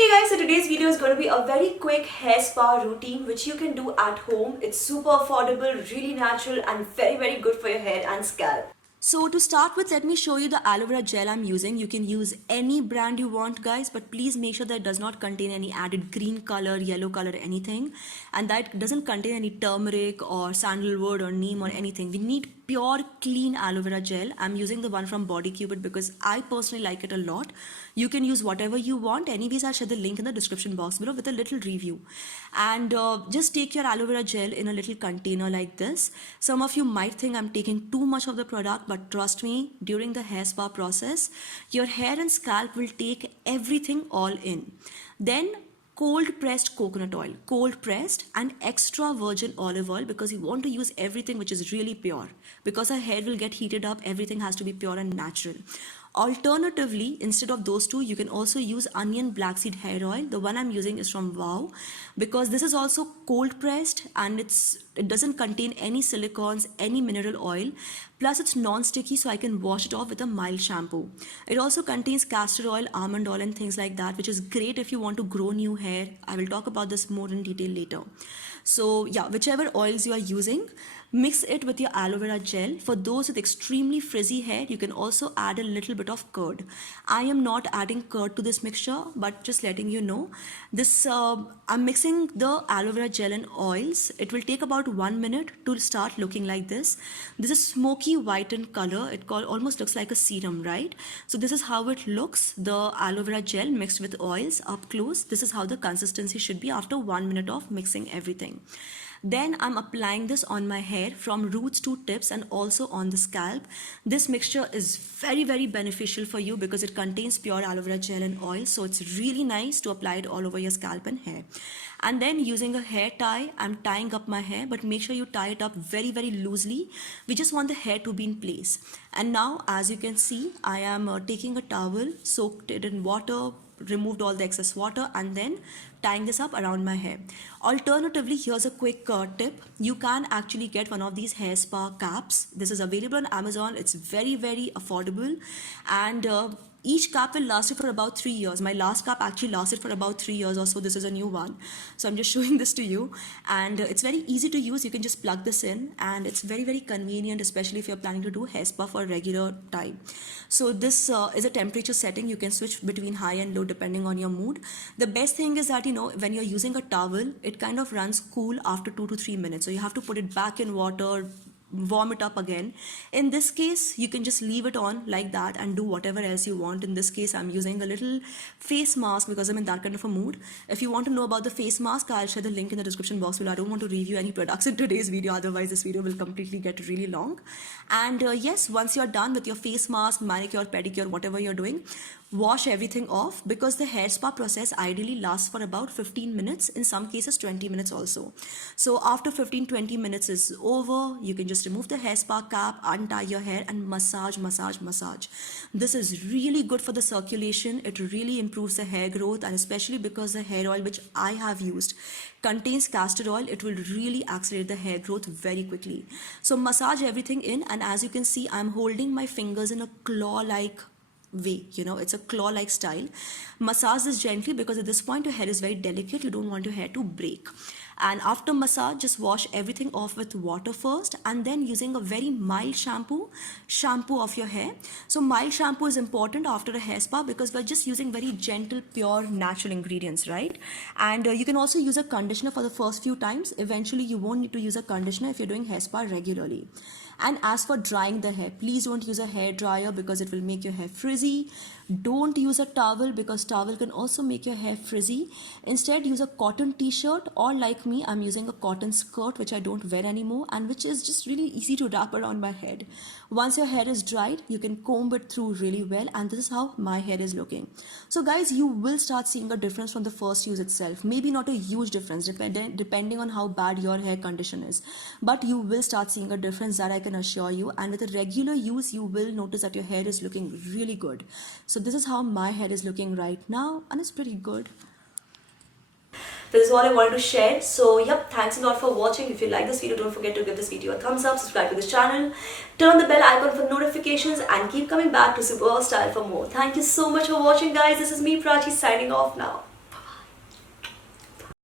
Hey guys, so today's video is going to be a very quick hair spa routine which you can do at home. It's super affordable, really natural and very good for your hair and scalp. So to start with, let me show you the aloe vera gel I'm using. You can use any brand you want guys, but please make sure that it does not contain any added green color, yellow color, anything. And that doesn't contain any turmeric or sandalwood or neem or anything. We need pure clean aloe vera gel. I'm using the one from Body Cupid because I personally like it a lot. You can use whatever you want. Anyways, I'll share the link in the description box below with a little review. And just take your aloe vera gel in a little container like this. Some of you might think I'm taking too much of the product, but trust me, during the hair spa process, your hair and scalp will take everything all in. Then cold pressed coconut oil, cold pressed, and extra virgin olive oil because you want to use everything which is really pure. Because our hair will get heated up, everything has to be pure and natural. Alternatively, instead of those two, you can also use onion black seed hair oil. The one I'm using is from Wow because this is also cold pressed and it doesn't contain any silicones, any mineral oil. Plus it's non-sticky, so I can wash it off with a mild shampoo. It also contains castor oil, almond oil and things like that, which is great if you want to grow new hair. I will talk about this more in detail later. So yeah, whichever oils you are using, mix it with your aloe vera gel. For those with extremely frizzy hair, you can also add a little bit of curd. I am not adding curd to this mixture, but just letting you know. I'm mixing the aloe vera gel and oils. It will take about 1 minute to start looking like this. This is smoky white in color. It almost looks like a serum, right? So this is how it looks. The aloe vera gel mixed with oils up close. This is how the consistency should be after 1 minute of mixing everything. Then I'm applying this on my hair from roots to tips and also on the scalp. This mixture is very beneficial for you because it contains pure aloe vera gel and oil. So it's really nice to apply it all over your scalp and hair. And then using a hair tie, I'm tying up my hair, but make sure you tie it up very loosely. We just want the hair to be in place. And now, as you can see, I am taking a towel, soaked it in water, removed all the excess water, and then tying this up around my hair. Alternatively, here's a quick tip. You can actually get one of these hair spa caps. This is available on Amazon. It's very affordable, and each cap will last you for about 3 years. My last cap actually lasted for about 3 years or so. This is a new one. So I'm just showing this to you. And it's very easy to use. You can just plug this in and it's very convenient, especially if you're planning to do hair spa for a regular time. So this is a temperature setting. You can switch between high and low depending on your mood. The best thing is that, when you're using a towel, it kind of runs cool after 2 to 3 minutes. So you have to put it back in water, warm it up again. In this case, you can just leave it on like that and do whatever else you want. In this case, I'm using a little face mask because I'm in that kind of a mood. If you want to know about the face mask, I'll share the link in the description box below. I don't want to review any products in today's video, otherwise this video will completely get really long. And yes, once you're done with your face mask, manicure, pedicure, whatever you're doing, wash everything off because the hair spa process ideally lasts for about 15 minutes, in some cases 20 minutes also. So after 15-20 minutes is over, you can just remove the hair spa cap, untie your hair and massage. This is really good for the circulation. It really improves the hair growth, and especially because the hair oil which I have used contains castor oil, it will really accelerate the hair growth very quickly. So massage everything in, and as you can see, I'm holding my fingers in a claw-like way. It's a claw-like style. Massage this gently because at this point your hair is very delicate. You don't want your hair to break. And after massage, just wash everything off with water first, and then using a very mild shampoo off your hair. So mild shampoo is important after a hair spa because we're just using very gentle, pure, natural ingredients, right? And you can also use a conditioner for the first few times. Eventually you won't need to use a conditioner if you're doing hair spa regularly. And as for drying the hair, please don't use a hair dryer because it will make your hair frizzy. Don't use a towel because towel can also make your hair frizzy. Instead, use a cotton t-shirt, or like me, I'm using a cotton skirt which I don't wear anymore and which is just really easy to wrap around my head. Once your hair is dried, you can comb it through really well, and this is how my hair is looking. So guys, you will start seeing a difference from the first use itself. Maybe not a huge difference depending on how bad your hair condition is, but you will start seeing a difference, that I can assure you. And with a regular use, you will notice that your hair is looking really good. So this is how my hair is looking right now, and it's pretty good. This is all I wanted to share. So yep, thanks a lot for watching. If you like this video, don't forget to give this video a thumbs up, subscribe to this channel, turn on the bell icon for notifications, and keep coming back to SuperWowStyle for more. Thank you so much for watching guys. This is me, Prachi, signing off now.